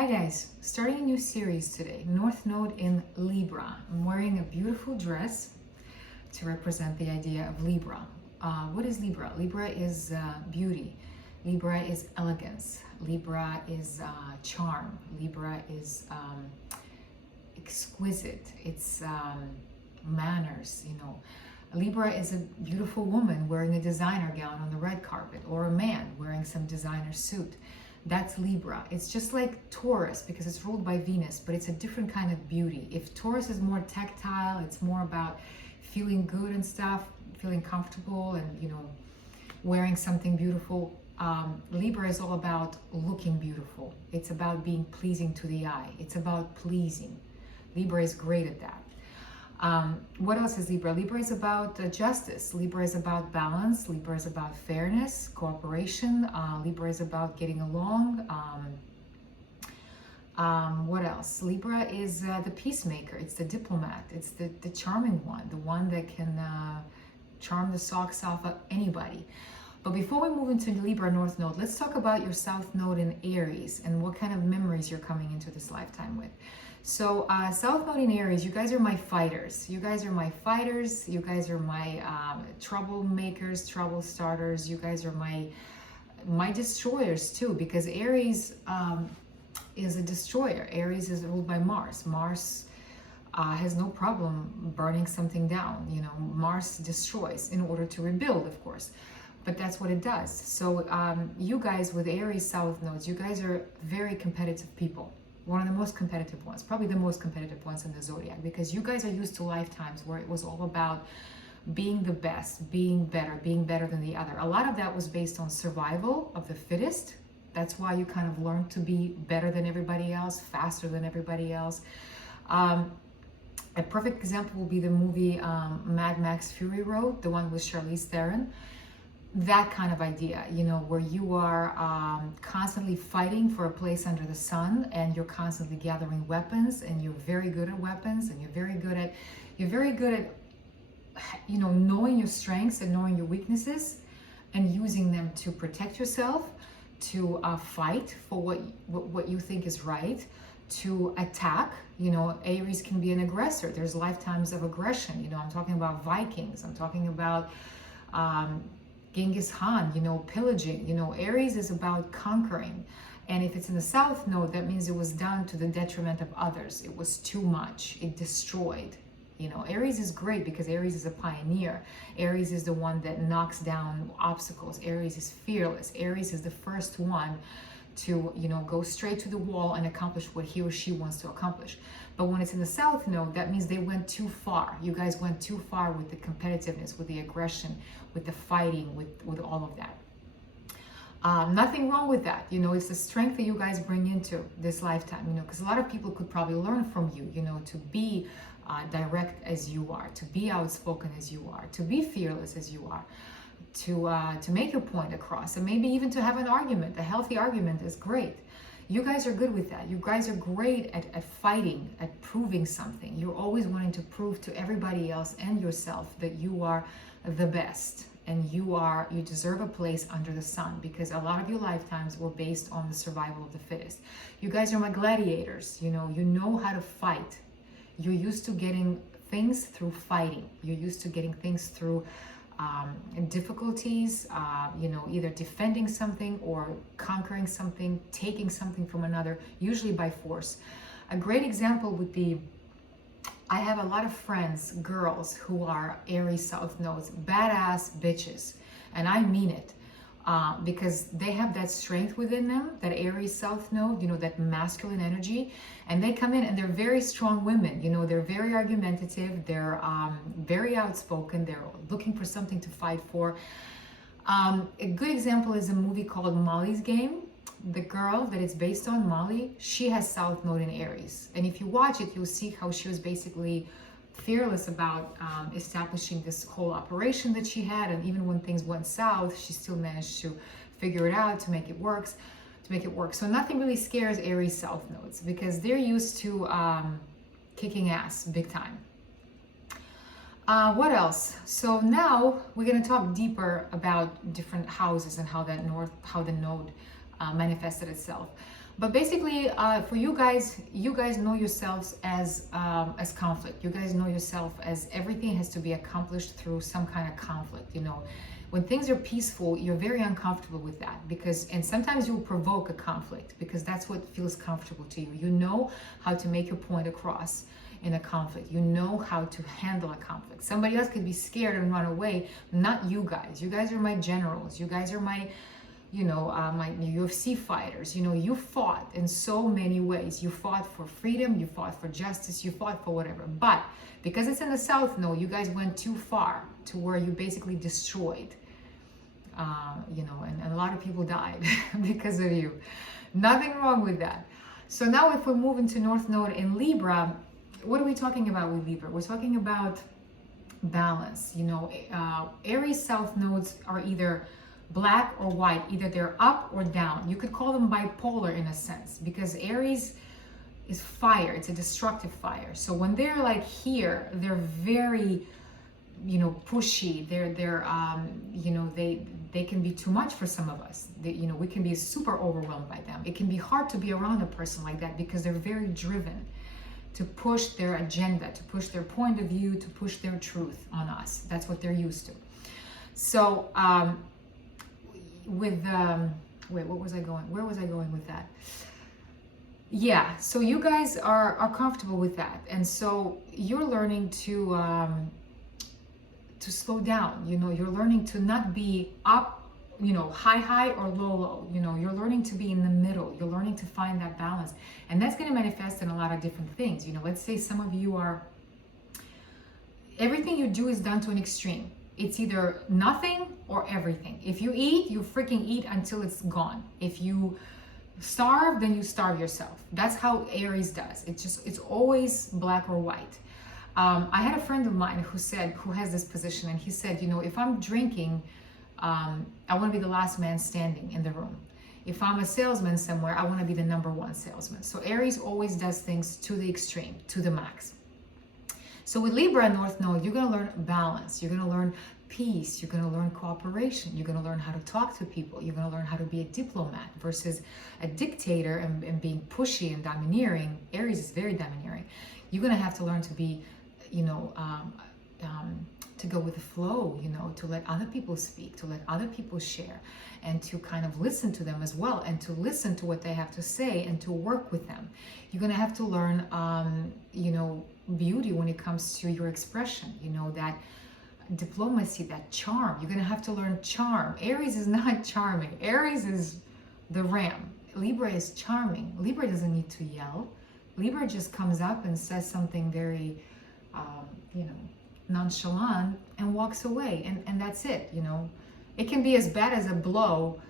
Hi guys, starting a new series today, North Node in Libra. I'm wearing a beautiful dress to represent the idea of Libra. What is Libra? Libra is beauty. Libra is elegance. Libra is charm. Libra is exquisite. It's manners, Libra is a beautiful woman wearing a designer gown on the red carpet, or a man wearing some designer suit. That's Libra. It's just like Taurus because it's ruled by Venus, but it's a different kind of beauty. If Taurus is more tactile, it's more about feeling good and stuff, feeling comfortable and, wearing something beautiful. Libra is all about looking beautiful. It's about being pleasing to the eye. It's about pleasing. Libra is great at that. What else is Libra? Libra is about justice. Libra is about balance. Libra is about fairness, cooperation. Libra is about getting along. What else? Libra is the peacemaker. It's the diplomat. It's the charming one, the one that can charm the socks off of anybody. But before we move into Libra North Node, let's talk about your South Node in Aries and what kind of memories you're coming into this lifetime with. So South Node in Aries, you guys are my fighters. You guys are my fighters. You guys are my troublemakers, trouble starters. You guys are my destroyers too, because Aries is a destroyer. Aries is ruled by Mars. Mars has no problem burning something down. Mars destroys in order to rebuild, of course. But that's what it does. So you guys with Aries South Nodes, you guys are very competitive people. One of the most competitive ones, probably the most competitive ones in the zodiac, because you guys are used to lifetimes where it was all about being the best, being better than the other. A lot of that was based on survival of the fittest. That's why you kind of learned to be better than everybody else, faster than everybody else. A perfect example will be the movie Mad Max Fury Road, the one with Charlize Theron. That kind of idea, where you are constantly fighting for a place under the sun, and you're constantly gathering weapons, and you're very good at weapons, and you're very good at knowing your strengths and knowing your weaknesses and using them to protect yourself, to fight for what you think is right, to attack. Aries can be an aggressor. There's lifetimes of aggression. I'm talking about Vikings. I'm talking about Genghis Khan, pillaging. Aries is about conquering. And if it's in the South Node, that means it was done to the detriment of others. It was too much. It destroyed. Aries is great because Aries is a pioneer. Aries is the one that knocks down obstacles. Aries is fearless. Aries is the first one to, go straight to the wall and accomplish what he or she wants to accomplish. But when it's in the South Node, that means they went too far. You guys went too far with the competitiveness, with the aggression, with the fighting, with all of that. Nothing wrong with that. It's the strength that you guys bring into this lifetime, because a lot of people could probably learn from you, to be direct as you are, to be outspoken as you are, to be fearless as you are, to make your point across, and maybe even to have an argument. A healthy argument is great. You guys are good with that. You guys are great at fighting, at proving something. You're always wanting to prove to everybody else and yourself that you are the best, and you deserve a place under the sun, because a lot of your lifetimes were based on the survival of the fittest. You guys are my gladiators. You know how to fight. You're used to getting things through fighting. You're used to getting things through difficulties, either defending something or conquering something, taking something from another, usually by force. A great example would be, I have a lot of friends, girls, who are Aries South Nodes, badass bitches, and I mean it. Because they have that strength within them, that Aries South Node, that masculine energy, and they come in and they're very strong women. They're very argumentative, they're very outspoken, they're looking for something to fight for. A good example is a movie called Molly's Game. The girl that it's based on, Molly, she has South Node in Aries, and if you watch it, you'll see how she was basically fearless about establishing this whole operation that she had, and even when things went south, she still managed to figure it out to make it work. So nothing really scares Aries South Nodes because they're used to kicking ass big time. What else? So now we're going to talk deeper about different houses and how the node manifested itself. But basically, for you guys know yourselves as conflict. You guys know yourself as everything has to be accomplished through some kind of conflict. You know, when things are peaceful, you're very uncomfortable with that and sometimes you'll provoke a conflict because that's what feels comfortable to you. You know how to make your point across in a conflict. You know how to handle a conflict. Somebody else could be scared and run away, not you guys. You guys are my generals. You guys are my, my UFC fighters. You know, you fought in so many ways. You fought for freedom, you fought for justice, you fought for whatever. But because it's in the South Node, you guys went too far to where you basically destroyed. And a lot of people died because of you. Nothing wrong with that. So now if we move into North Node in Libra, what are we talking about with Libra? We're talking about balance. You know, Aries South Nodes are either black or white, either they're up or down. You could call them bipolar in a sense, because Aries is fire. It's a destructive fire. So when they're like here, they're very, pushy. They can be too much for some of us. We can be super overwhelmed by them. It can be hard to be around a person like that because they're very driven to push their agenda, to push their point of view, to push their truth on us. That's what they're used to. So where was I going with that? Yeah, so you guys are comfortable with that, and so you're learning to slow down. You're learning to not be up, high or low. You're learning to be in the middle. You're learning to find that balance, and that's going to manifest in a lot of different things. Let's say some of you are, everything you do is done to an extreme. It's either nothing or everything. If you eat, you freaking eat until it's gone. If you starve, then you starve yourself. That's how Aries does. It's always black or white. I had a friend of mine who has this position, and he said, if I'm drinking, I want to be the last man standing in the room. If I'm a salesman somewhere, I want to be the number one salesman. So Aries always does things to the extreme, to the max. So with Libra and North Node, you're going to learn balance. You're going to learn peace. You're going to learn cooperation. You're going to learn how to talk to people. You're going to learn how to be a diplomat versus a dictator and being pushy and domineering. Aries is very domineering. You're going to have to learn to be, to go with the flow, to let other people speak, to let other people share, and to kind of listen to them as well, and to listen to what they have to say and to work with them. You're going to have to learn, beauty when it comes to your expression, that diplomacy, that charm. You're going to have to learn charm. Aries is not charming. Aries is the ram. Libra is charming. Libra doesn't need to yell. Libra just comes up and says something very, nonchalant and walks away, and that's it. It can be as bad as a blow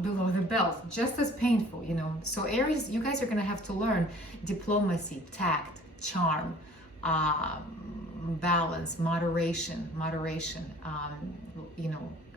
below the belt, just as painful. So Aries, you guys are going to have to learn diplomacy, tact, charm, balance, moderation,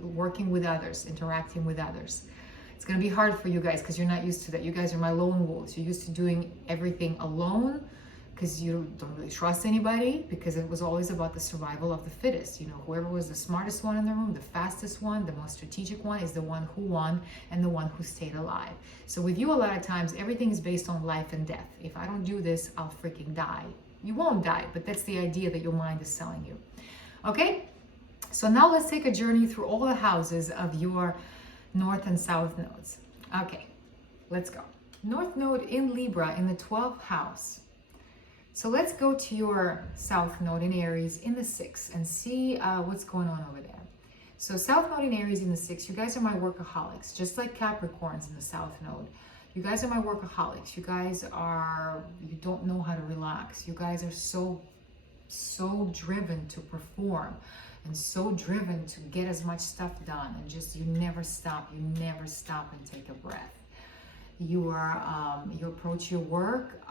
working with others, interacting with others. It's going to be hard for you guys because you're not used to that. You guys are my lone wolves. You're used to doing everything alone because you don't really trust anybody, because it was always about the survival of the fittest. Whoever was the smartest one in the room, the fastest one, the most strategic one is the one who won and the one who stayed alive. So with you, a lot of times, everything is based on life and death. If I don't do this, I'll freaking die. You won't die, but that's the idea that your mind is selling you. Okay? So now let's take a journey through all the houses of your North and South nodes. Okay, let's go. North node in Libra in the 12th house. So let's go to your South node in Aries in the 6th and see what's going on over there. So South node in Aries in the 6th, you guys are my workaholics, just like Capricorns in the South node. You guys are my workaholics. You don't know how to relax. You guys are so driven to perform and so driven to get as much stuff done, and you never stop and take a breath. You approach your work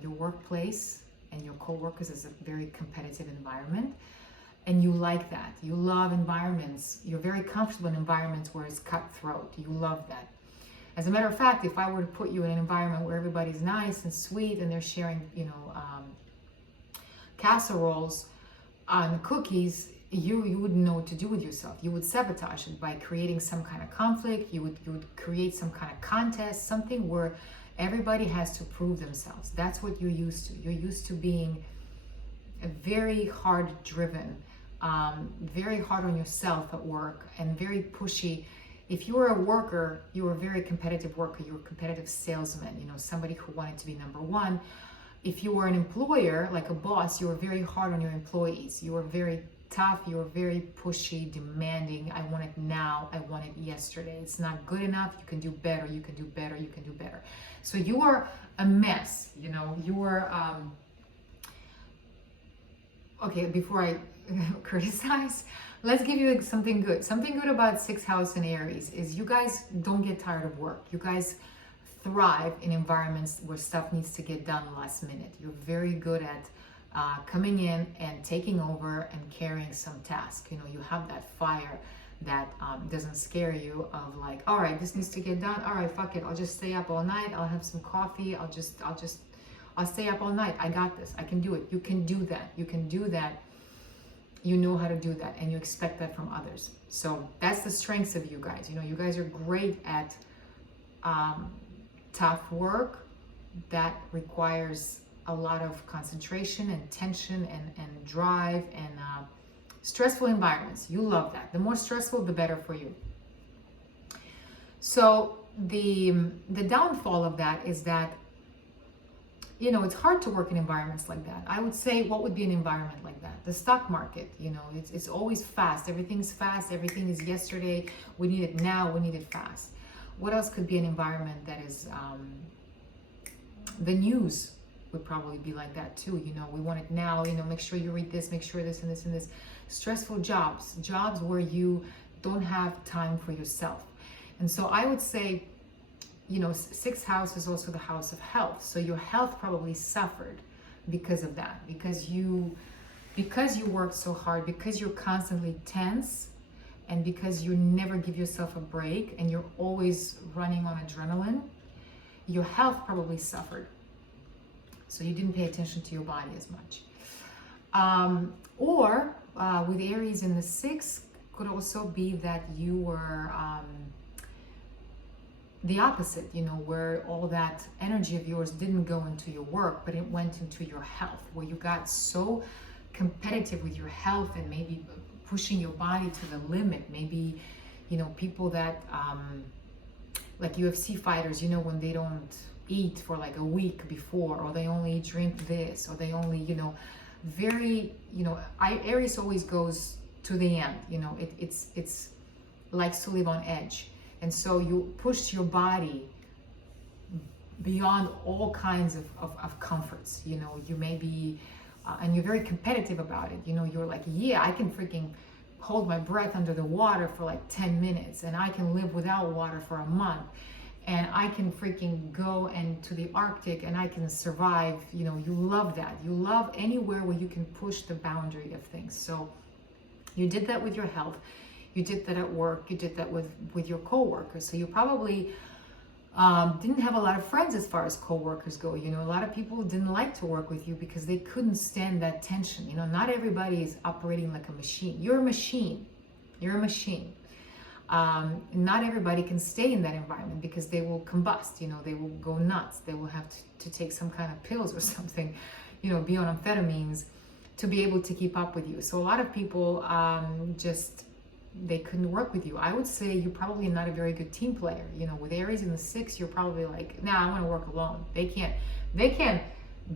your workplace and your co-workers is a very competitive environment, and you like that. You love environments. You're very comfortable in environments where it's cutthroat. You love that. As a matter of fact, if I were to put you in an environment where everybody's nice and sweet and they're sharing, casseroles and cookies, you wouldn't know what to do with yourself. You would sabotage it by creating some kind of conflict. You would create some kind of contest, something where everybody has to prove themselves. That's what you're used to. You're used to being very hard driven, very hard on yourself at work, and very pushy. If you were a worker, you were a very competitive worker. You were a competitive salesman, you know, somebody who wanted to be number one. If you were an employer, like a boss, you were very hard on your employees. You were very tough, you were very pushy, demanding. I want it now, I want it yesterday. It's not good enough, you can do better, you can do better, you can do better. So you were a mess, you know, you were, okay, before I criticize, let's give you something good. Something good about 6th house in Aries is you guys don't get tired of work. You guys thrive in environments where stuff needs to get done last minute. You're very good at coming in and taking over and carrying some task. You know, you have that fire that doesn't scare you, of like, all right, this needs to get done. All right, fuck it. I'll just stay up all night. I'll have some coffee. I'll stay up all night. I got this. I can do it. You can do that. You can do that. You know how to do that, and you expect that from others. So that's the strengths of you guys. You know, you guys are great at tough work that requires a lot of concentration and tension and drive and stressful environments. You love that. The more stressful, the better for you. So the downfall of that is that, you know, it's hard to work in environments like that. I would say, what would be an environment like that? The stock market, you know, it's always fast. Everything's fast. Everything is yesterday. We need it now. We need it fast. What else could be an environment that is, the news would probably be like that too. You know, we want it now, you know, make sure you read this, make sure this and this and this. Stressful jobs where you don't have time for yourself. And so I would say, you know, 6th house is also the house of health. So your health probably suffered because of that, because you worked so hard, because you're constantly tense, and because you never give yourself a break and you're always running on adrenaline, your health probably suffered. So you didn't pay attention to your body as much. Or with Aries in the 6th, could also be that you were the opposite, you know, where all that energy of yours didn't go into your work, but it went into your health, where you got so competitive with your health and maybe pushing your body to the limit. Maybe, you know, people that, like UFC fighters, you know, when they don't eat for like a week before, or they only drink this, or they only, you know, very, you know, Aries always goes to the end, you know, it's likes to live on edge. And so you pushed your body beyond all kinds of comforts, you know, you may be, and you're very competitive about it. You know, you're like, yeah, I can freaking hold my breath under the water for like 10 minutes, and I can live without water for a month, and I can freaking go and to the Arctic and I can survive. You know, you love that. You love anywhere where you can push the boundary of things. So you did that with your health. You did that at work. You did that with your coworkers. So you probably didn't have a lot of friends as far as coworkers go. You know, a lot of people didn't like to work with you because they couldn't stand that tension. You know, not everybody is operating like a machine. You're a machine. You're a machine. Not everybody can stay in that environment because they will combust. You know, they will go nuts. They will have to take some kind of pills or something, you know, be on amphetamines to be able to keep up with you. So a lot of people they couldn't work with you. I would say you're probably not a very good team player. You know, with Aries in the 6th, you're probably like, nah, I want to work alone. They can't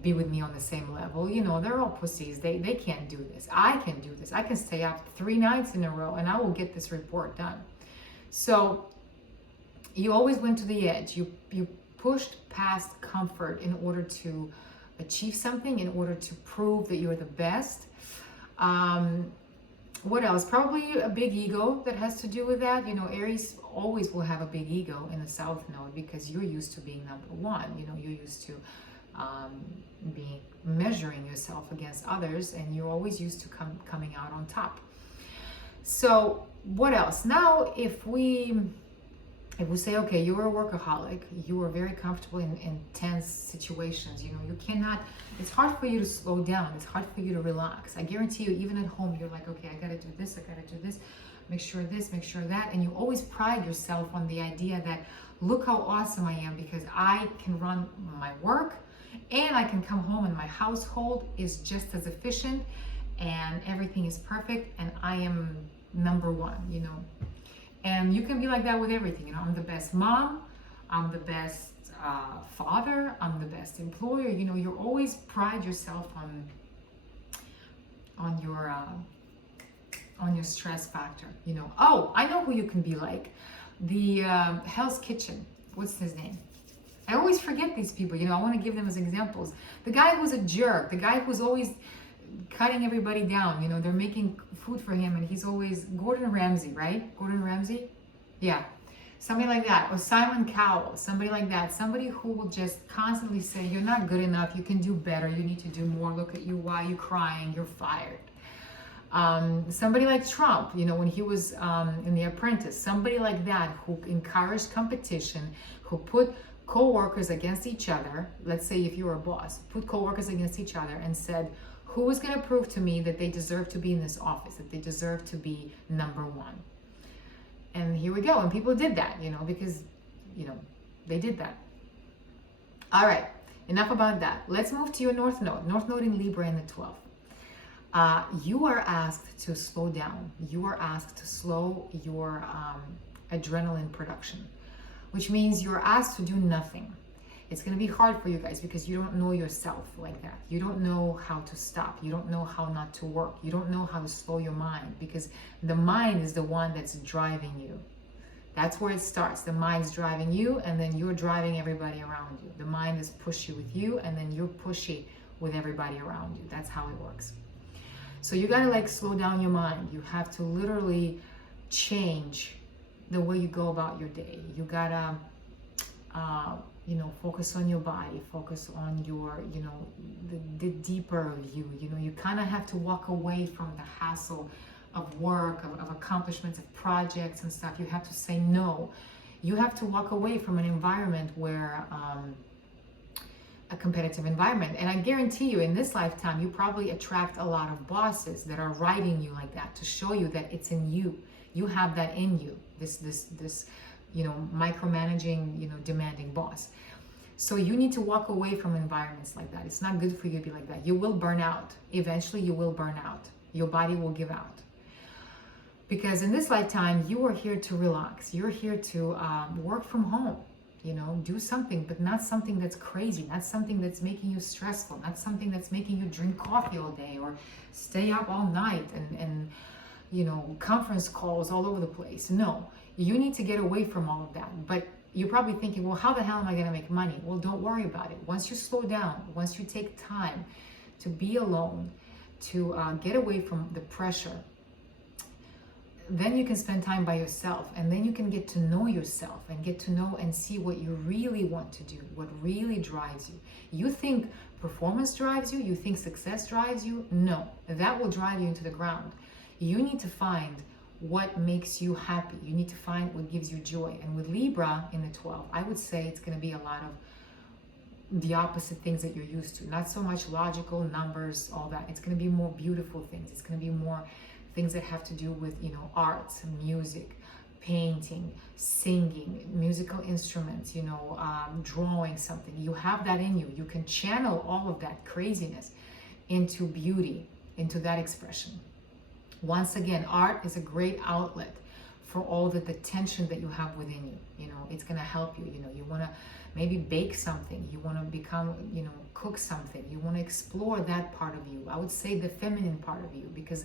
be with me on the same level. You know, they're all pussies. They can't do this. I can do this. I can stay up 3 nights in a row and I will get this report done. So you always went to the edge. You pushed past comfort in order to achieve something, in order to prove that you're the best. What else? Probably a big ego that has to do with that. You know, Aries always will have a big ego in the South Node because you're used to being number one. You know, you're used to be measuring yourself against others, and you're always used to coming out on top. So what else? Now, if we If we say, okay, you're a workaholic, you are very comfortable in tense situations, you know, you cannot, it's hard for you to slow down, it's hard for you to relax. I guarantee you, even at home, you're like, okay, I gotta do this, I gotta do this, make sure this, make sure that, and you always pride yourself on the idea that, look how awesome I am because I can run my work and I can come home and my household is just as efficient and everything is perfect and I am number one, you know. And you can be like that with everything, you know. I'm the best mom, I'm the best father, I'm the best employer. You know, you always pride yourself on your stress factor. You know. Oh, I know who you can be like. The Hell's Kitchen. What's his name? I always forget these people. You know, I want to give them as examples. The guy who's a jerk. The guy who's always cutting everybody down. You know, they're making food for him and he's always Gordon Ramsay, right? Gordon Ramsay? Yeah. Somebody like that. Or Simon Cowell. Somebody like that. Somebody who will just constantly say, you're not good enough. You can do better. You need to do more. Look at you. Why are you crying? You're fired. Somebody like Trump, you know, when he was in The Apprentice. Somebody like that who encouraged competition, who put co-workers against each other. Let's say if you were a boss, put co-workers against each other and said, who is going to prove to me that they deserve to be in this office, that they deserve to be number one? And here we go. And people did that, you know, because, you know, they did that. All right. Enough about that. Let's move to your North Node. North Node in Libra in the 12th. You are asked to slow down. You are asked to slow your adrenaline production, which means you're asked to do nothing. It's going to be hard for you guys because you don't know yourself like that. You don't know how to stop. You don't know how not to work. You don't know how to slow your mind because the mind is the one that's driving you. That's where it starts. The mind's driving you and then you're driving everybody around you. The mind is pushy with you and then you're pushy with everybody around you. That's how it works. So you got to like slow down your mind. You have to literally change the way you go about your day. You got to you know, focus on your body, focus on your, you know, the deeper you, you know, you kind of have to walk away from the hassle of work, of accomplishments, of projects and stuff. You have to say no. You have to walk away from an environment where, a competitive environment. And I guarantee you in this lifetime, you probably attract a lot of bosses that are writing you like that to show you that it's in you. You have that in you, this, you know, micromanaging, you know, demanding boss. So you need to walk away from environments like that. It's not good for you to be like that. You will burn out. Eventually you will burn out. Your body will give out. Because in this lifetime, you are here to relax. You're here to work from home, you know, do something, but not something that's crazy, not something that's making you stressful, not something that's making you drink coffee all day or stay up all night and you know, conference calls all over the place. No. You need to get away from all of that. But you're probably thinking, well, how the hell am I going to make money? Well, don't worry about it. Once you slow down, once you take time to be alone, to get away from the pressure, then you can spend time by yourself and then you can get to know yourself and get to know and see what you really want to do, what really drives you. You think performance drives you? You think success drives you? No, that will drive you into the ground. You need to find what makes you happy. You need to find what gives you joy. And with Libra in the 12th, I would say it's going to be a lot of the opposite things that you're used to. Not so much logical numbers, all that. It's going to be more beautiful things. It's going to be more things that have to do with, you know, arts, music, painting, singing, musical instruments, you know, drawing something. You have that in you. You can channel all of that craziness into beauty, into that expression. Once again, art is a great outlet for all the tension that you have within you. You know, it's going to help you. You know, you want to maybe bake something. You want to become, you know, cook something. You want to explore that part of you. I would say the feminine part of you, because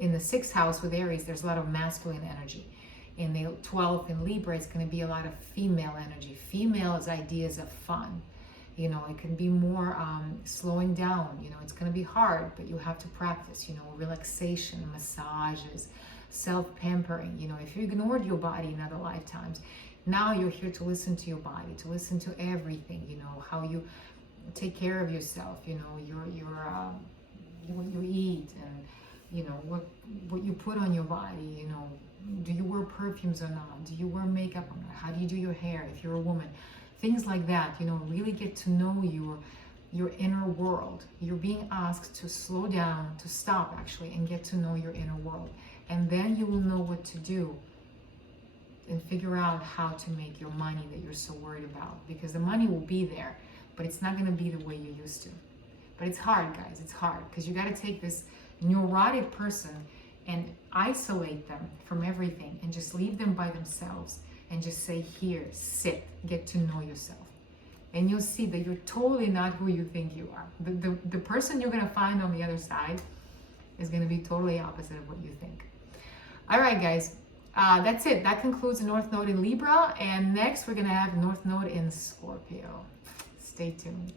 in the 6th house with Aries, there's a lot of masculine energy. In the 12th in Libra, it's going to be a lot of female energy. Female's ideas of fun. You know, it can be more slowing down. You know, it's going to be hard, but you have to practice, you know, relaxation, massages, self-pampering. You know, if you ignored your body in other lifetimes, now you're here to listen to your body, to listen to everything, you know, how you take care of yourself, you know, what you eat and, you know, what you put on your body, you know, Do you wear perfumes or not? Do you wear makeup or not? How do you do your hair if you're a woman? Things like that, you know, really get to know your inner world. You're being asked to slow down, to stop actually, and get to know your inner world. And then you will know what to do and figure out how to make your money that you're so worried about. Because the money will be there, but it's not gonna be the way you used to. But it's hard, guys, it's hard. Because you gotta take this neurotic person and isolate them from everything and just leave them by themselves and just say, here, sit, get to know yourself. And you'll see that you're totally not who you think you are. The person you're gonna find on the other side is gonna be totally opposite of what you think. All right, guys, that's it. That concludes the North Node in Libra. And next we're gonna have North Node in Scorpio. Stay tuned.